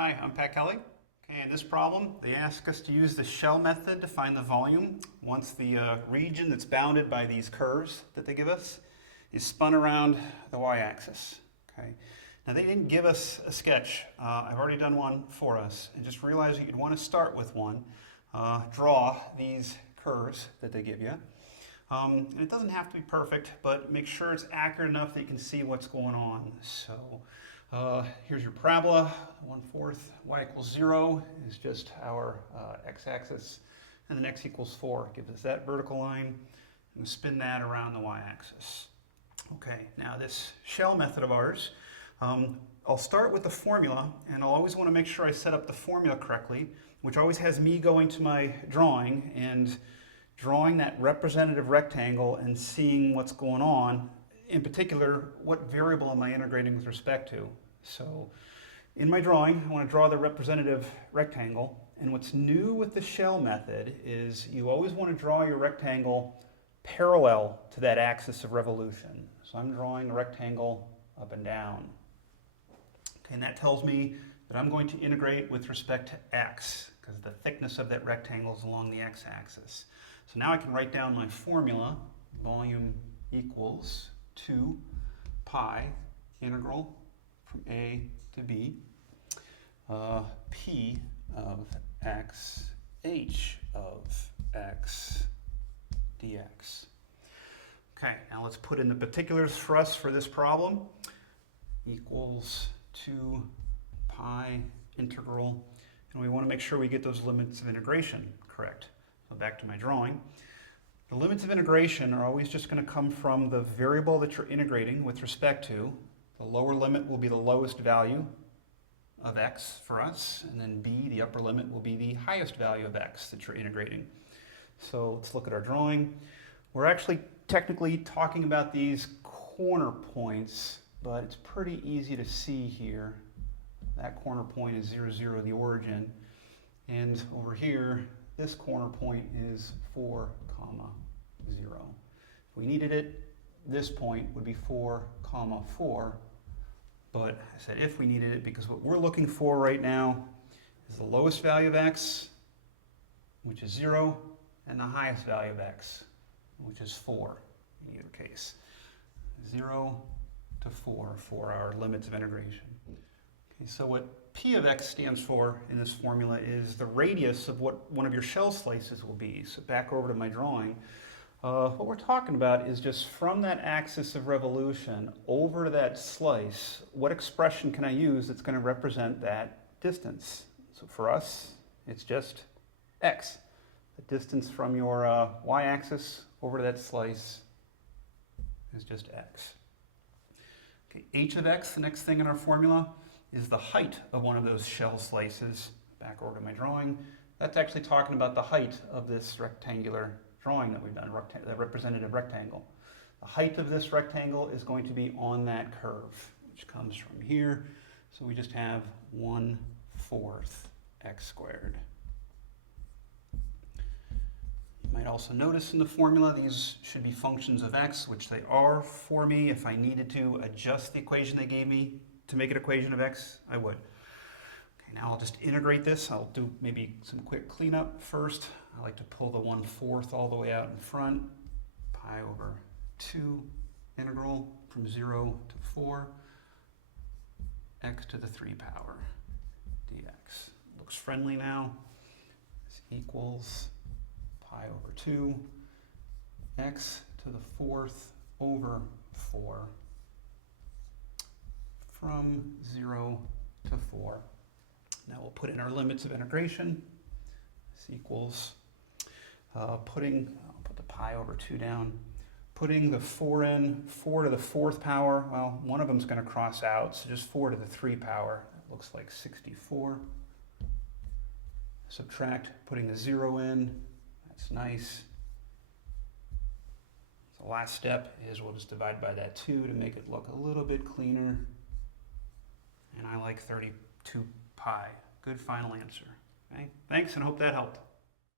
Hi, I'm Pat Kelly. Okay, in this problem, they ask us to use the shell method to find the volume once the region that's bounded by these curves that they give us is spun around the y-axis. Okay. Now they didn't give us a sketch. I've already done one for us, and just realize that you'd want to start with one. Draw these curves that they give you. And it doesn't have to be perfect, but make sure it's accurate enough that you can see what's going on. So here's your parabola. 1/4 y equals 0 is just our x-axis, and then x equals 4 gives us that vertical line, and spin that around the y-axis. Okay, now this shell method of ours, I'll start with the formula, and I'll always want to make sure I set up the formula correctly, which always has me going to my drawing and drawing that representative rectangle and seeing what's going on. In particular, what variable am I integrating with respect to? So in my drawing, I want to draw the representative rectangle, and what's new with the shell method is you always want to draw your rectangle parallel to that axis of revolution. So I'm drawing a rectangle up and down. Okay, and that tells me that I'm going to integrate with respect to x, because the thickness of that rectangle is along the x-axis. So now I can write down my formula. Volume equals 2 pi integral from a to b, p of x, h of x dx. Okay, now let's put in the particulars for us for this problem. Equals 2 pi integral, and we want to make sure we get those limits of integration correct. So back to my drawing. The limits of integration are always just going to come from the variable that you're integrating with respect to. The lower limit will be the lowest value of x for us, and then b, the upper limit, will be the highest value of x that you're integrating. So let's look at our drawing. We're actually technically talking about these corner points, but it's pretty easy to see here. That corner point is 0, 0, the origin, and over here, this corner point is 4, 0. If we needed it, this point would be 4, 4. But I said if we needed it because what we're looking for right now is the lowest value of x, which is 0, and the highest value of x, which is 4 in either case. 0 to 4 for our limits of integration. Okay, so what p of x stands for in this formula is the radius of what one of your shell slices will be. So back over to my drawing. What we're talking about is just from that axis of revolution over to that slice, what expression can I use that's going to represent that distance? So for us, it's just x. The distance from your y-axis over to that slice is just x. Okay, h of x, the next thing in our formula, is the height of one of those shell slices. Back over to my drawing. That's actually talking about the height of this rectangular drawing that we've done, the representative rectangle. The height of this rectangle is going to be on that curve, which comes from here. So we just have 1/4 x squared. You might also notice in the formula these should be functions of x, which they are for me. If I needed to adjust the equation they gave me to make an equation of x, I would. Okay, now I'll just integrate this. I'll do maybe some quick cleanup first. I like to pull the 1/4 all the way out in front. Pi over 2 integral from 0 to 4 x to the 3 power dx. Looks friendly now. This equals pi over 2 x to the 4th over 4 from 0 to 4. Now we'll put in our limits of integration. This equals I'll put the pi over 2 down, putting the 4 in, 4 to the 4th power, well, one of them is going to cross out, so just 4 to the 3 power. That looks like 64. Subtract, putting the 0 in, that's nice. So the last step is we'll just divide by that 2 to make it look a little bit cleaner. And I like 32 pi. Good final answer. Okay? Thanks, and hope that helped.